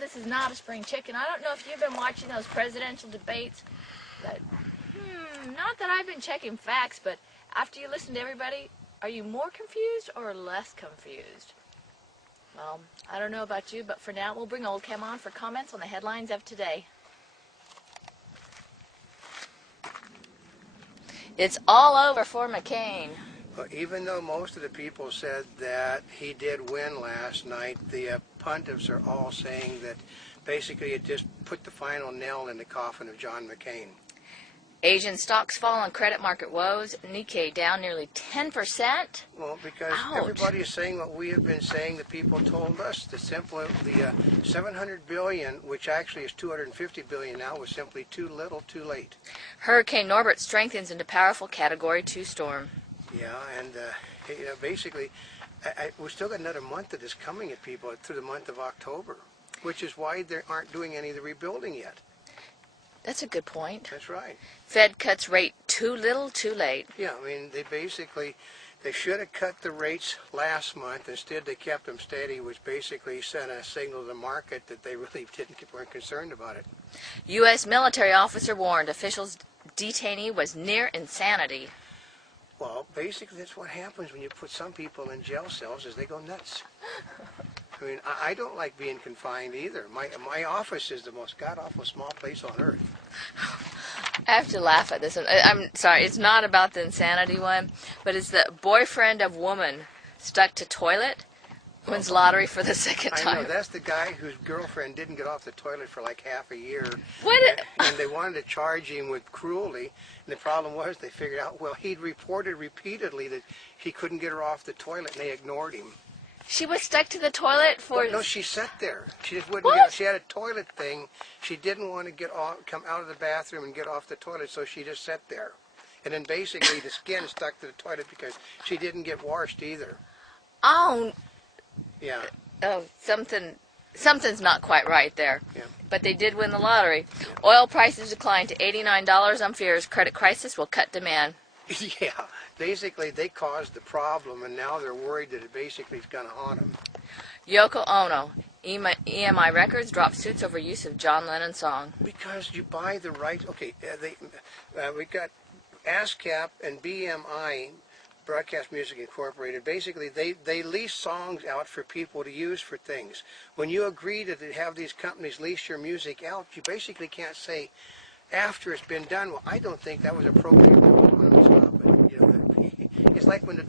this is not a spring chicken. I don't know if you've been watching those presidential debates, but not that I've been checking facts, but after you listen to everybody, are you more confused or less confused? Well, I don't know about you, but for now we'll bring Oldecam on for comments on the headlines of today. It's all over for McCain. Well, even though most of the people said that he did win last night, the pundits are all saying that basically it just put the final nail in the coffin of John McCain. Asian stocks fall on credit market woes. Nikkei down nearly 10%. Well, because Ouch. everybody is saying what we have been saying, the people told us. The $700 billion, which actually is $250 billion now, was simply too little, too late. Hurricane Norbert strengthens into powerful Category 2 storm. Yeah, and basically, we've still got another month of this coming at people through the month of October, which is why they aren't doing any of the rebuilding yet. That's a good point. That's right. Fed cuts rate too little, too late. Yeah, I mean, they should have cut the rates last month. Instead, they kept them steady, which basically sent a signal to the market that they really weren't concerned about it. U.S. military officer warned officials detainee was near insanity. Well, basically, that's what happens when you put some people in jail cells, is they go nuts. I mean, I don't like being confined either. My office is the most god-awful small place on earth. I have to laugh at this one. I'm sorry, it's not about the insanity one, but it's the boyfriend of woman stuck to toilet wins lottery for the second time. I know, that's the guy whose girlfriend didn't get off the toilet for like half a year. What? And they wanted to charge him with cruelty, and the problem was they figured out, well, he'd reported repeatedly that he couldn't get her off the toilet, and they ignored him. She was stuck to the toilet for... No, she sat there. She just wouldn't What? get. She had a toilet thing. She didn't want to come out of the bathroom and get off the toilet, so she just sat there. And then basically the skin stuck to the toilet because she didn't get washed either. Oh. Yeah. Oh, something's not quite right there. Yeah. But they did win the lottery. Yeah. Oil prices declined to $89 on fears credit crisis will cut demand. Yeah. Basically, they caused the problem, and now they're worried that it basically is going to haunt them. Yoko Ono, EMI Records dropped suits over use of John Lennon's song. Because you buy the rights. Okay, we got ASCAP and BMI, Broadcast Music Incorporated. Basically, they lease songs out for people to use for things. When you agree to have these companies lease your music out, you basically can't say after it's been done, well, I don't think that was appropriate. It's like when the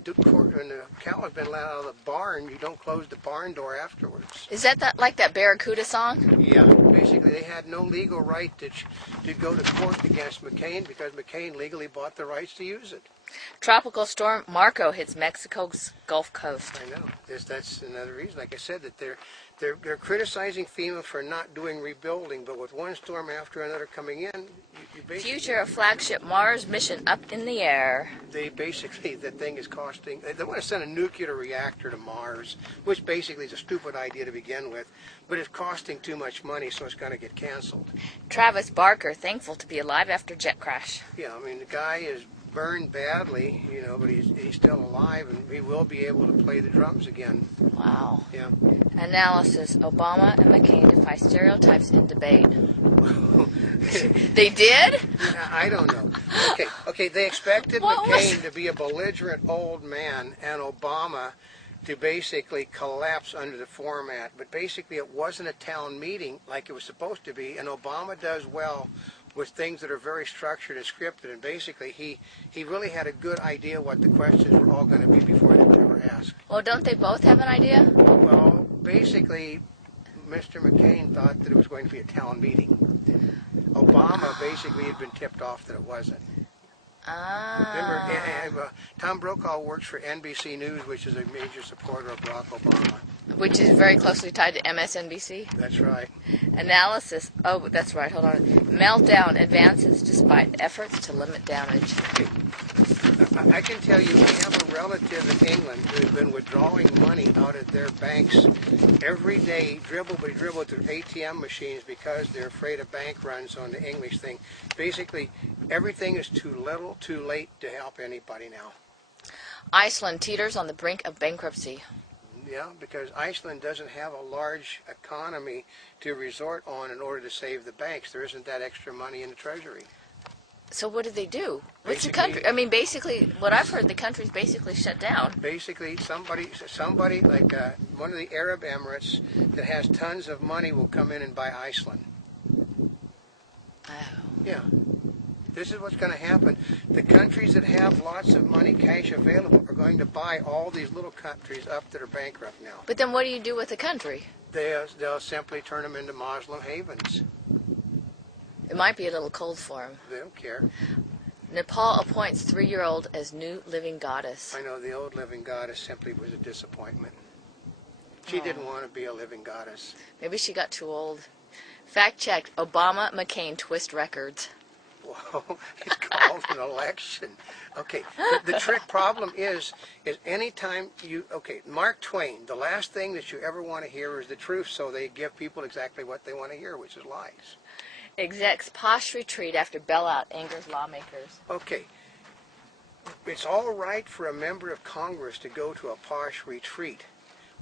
cow has been let out of the barn, you don't close the barn door afterwards. Is that like that Barracuda song? Yeah. Basically, they had no legal right to go to court against McCain because McCain legally bought the rights to use it. Tropical storm Marco hits Mexico's Gulf Coast. I know. That's another reason. Like I said, that they're criticizing FEMA for not doing rebuilding, but with one storm after another coming in, you basically... Future of flagship Mars mission up in the air. They basically, the thing is costing... They want to send a nuclear reactor to Mars, which basically is a stupid idea to begin with, but it's costing too much money, so it's going to get canceled. Travis Barker, thankful to be alive after jet crash. Yeah, I mean, the guy is burned badly, but he's still alive, and he will be able to play the drums again. Wow. Yeah. Analysis: Obama and McCain defy stereotypes in debate. They did? Yeah, I don't know. Okay. They expected McCain to be a belligerent old man and Obama to basically collapse under the format, but basically it wasn't a town meeting like it was supposed to be, and Obama does well with things that are very structured and scripted, and basically he really had a good idea what the questions were all going to be before they were ever asked. Well, don't they both have an idea? Well, basically, Mr. McCain thought that it was going to be a town meeting. Obama basically had been tipped off that it wasn't. Remember, Tom Brokaw works for NBC News, which is a major supporter of Barack Obama. Which is very closely tied to MSNBC. That's right. Analysis. Oh, that's right. Hold on. Meltdown advances despite efforts to limit damage. I can tell you, we have a relative in England who has been withdrawing money out of their banks every day, dribble by dribble through ATM machines because they're afraid of bank runs on the English thing. Basically, everything is too little, too late to help anybody now. Iceland teeters on the brink of bankruptcy. Yeah, because Iceland doesn't have a large economy to resort on in order to save the banks. There isn't that extra money in the treasury. So what do they do? What's the Basically- country? I mean, basically, what I've heard, the country's basically shut down. Basically, somebody like one of the Arab Emirates that has tons of money will come in and buy Iceland. Oh. Yeah. This is what's going to happen. The countries that have lots of money, cash available, are going to buy all these little countries up that are bankrupt now. But then what do you do with the country? They'll simply turn them into Muslim havens. It might be a little cold for them. They don't care. Nepal appoints 3-year-old as new living goddess. I know the old living goddess simply was a disappointment. She didn't want to be a living goddess. Maybe she got too old. Fact checked. Obama, McCain twist records. Whoa, it's called an election. Okay, the trick problem is anytime Mark Twain, the last thing that you ever want to hear is the truth, so they give people exactly what they want to hear, which is lies. Execs posh retreat after bailout angers lawmakers. Okay, it's all right for a member of Congress to go to a posh retreat.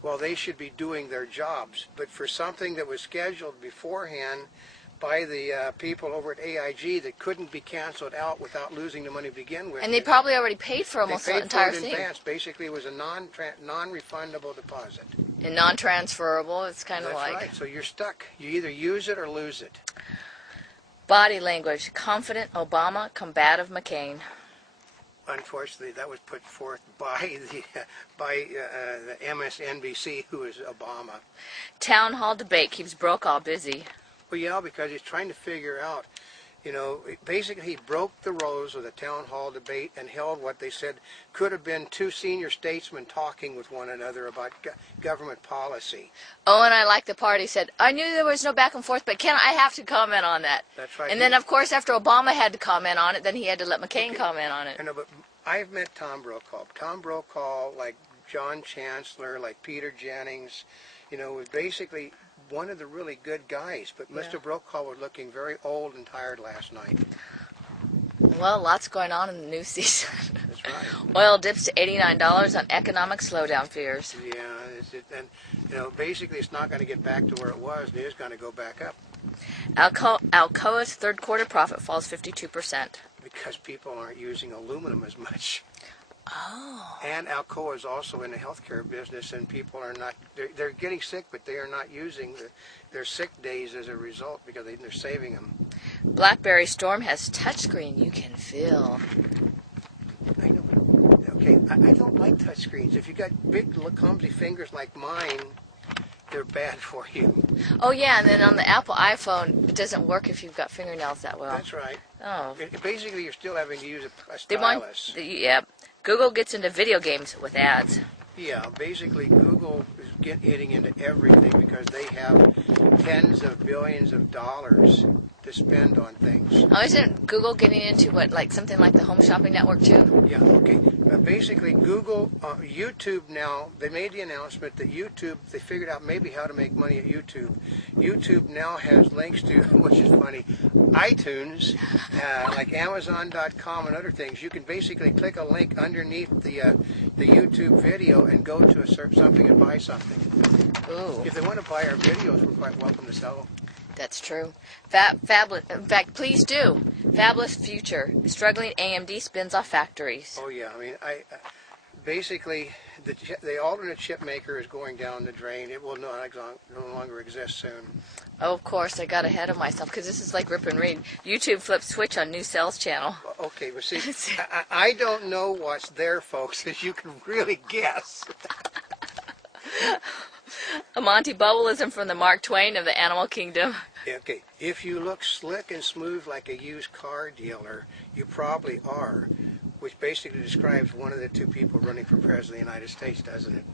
Well, they should be doing their jobs, but for something that was scheduled beforehand by the people over at AIG that couldn't be canceled out without losing the money to begin with. And they probably already paid for almost the entire thing. thing. In advance. Basically, it was a non-refundable deposit. And non-transferable. It's kind of like. That's right. So you're stuck. You either use it or lose it. Body language. Confident Obama, combative McCain. Unfortunately, that was put forth by the MSNBC, who is Obama. Town hall debate keeps Brokaw busy. Well, yeah, because he's trying to figure out, basically he broke the rules of the town hall debate and held what they said could have been two senior statesmen talking with one another about government policy. Oh, and I like the part he said, I knew there was no back and forth, but I have to comment on that. That's right. And then, of course, after Obama had to comment on it, then he had to let McCain comment on it. I know, but I've met Tom Brokaw. Tom Brokaw, like John Chancellor, like Peter Jennings, was basically one of the really good guys, but Mr. Brokaw was looking very old and tired last night. Well, lots going on in the new season. That's right. Oil dips to $89 on economic slowdown fears. Yeah, and basically it's not going to get back to where it was. It is going to go back up. Alcoa's third quarter profit falls 52%. Because people aren't using aluminum as much. Oh. And Alcoa is also in the healthcare business, and people are not, they're getting sick, but they are not using their sick days as a result because they're saving them. BlackBerry Storm has touchscreen you can feel. I know. Okay, I don't like touchscreens. If you got big, clumsy fingers like mine, they're bad for you. Oh, yeah, and then on the Apple iPhone, it doesn't work if you've got fingernails that well. That's right. Oh. Basically, you're still having to use a stylus. Yep. Google gets into video games with ads. Yeah, basically Google is getting into everything because they have tens of billions of dollars to spend on things. Oh, isn't Google getting into something like the Home Shopping Network too? Yeah, okay. Basically, Google, YouTube now, they made the announcement that YouTube, they figured out maybe how to make money at YouTube. YouTube now has links to, which is funny, iTunes, like Amazon.com and other things. You can basically click a link underneath the YouTube video and go to something and buy something. Ooh. If they want to buy our videos, we're quite welcome to sell them. That's true. Fabulous. In fact, please do. Fabulous future. Struggling AMD spins off factories. Oh yeah, I mean, basically the alternate chip maker is going down the drain. It will no longer exist soon. Oh, of course, I got ahead of myself because this is like rip and read. YouTube flips switch on new sales channel. Okay, but see, I don't know what's there, folks, as you can really guess. A Monty Bubbleism from the Mark Twain of the Animal Kingdom. Okay, if you look slick and smooth like a used car dealer, you probably are, which basically describes one of the two people running for president of the United States, doesn't it?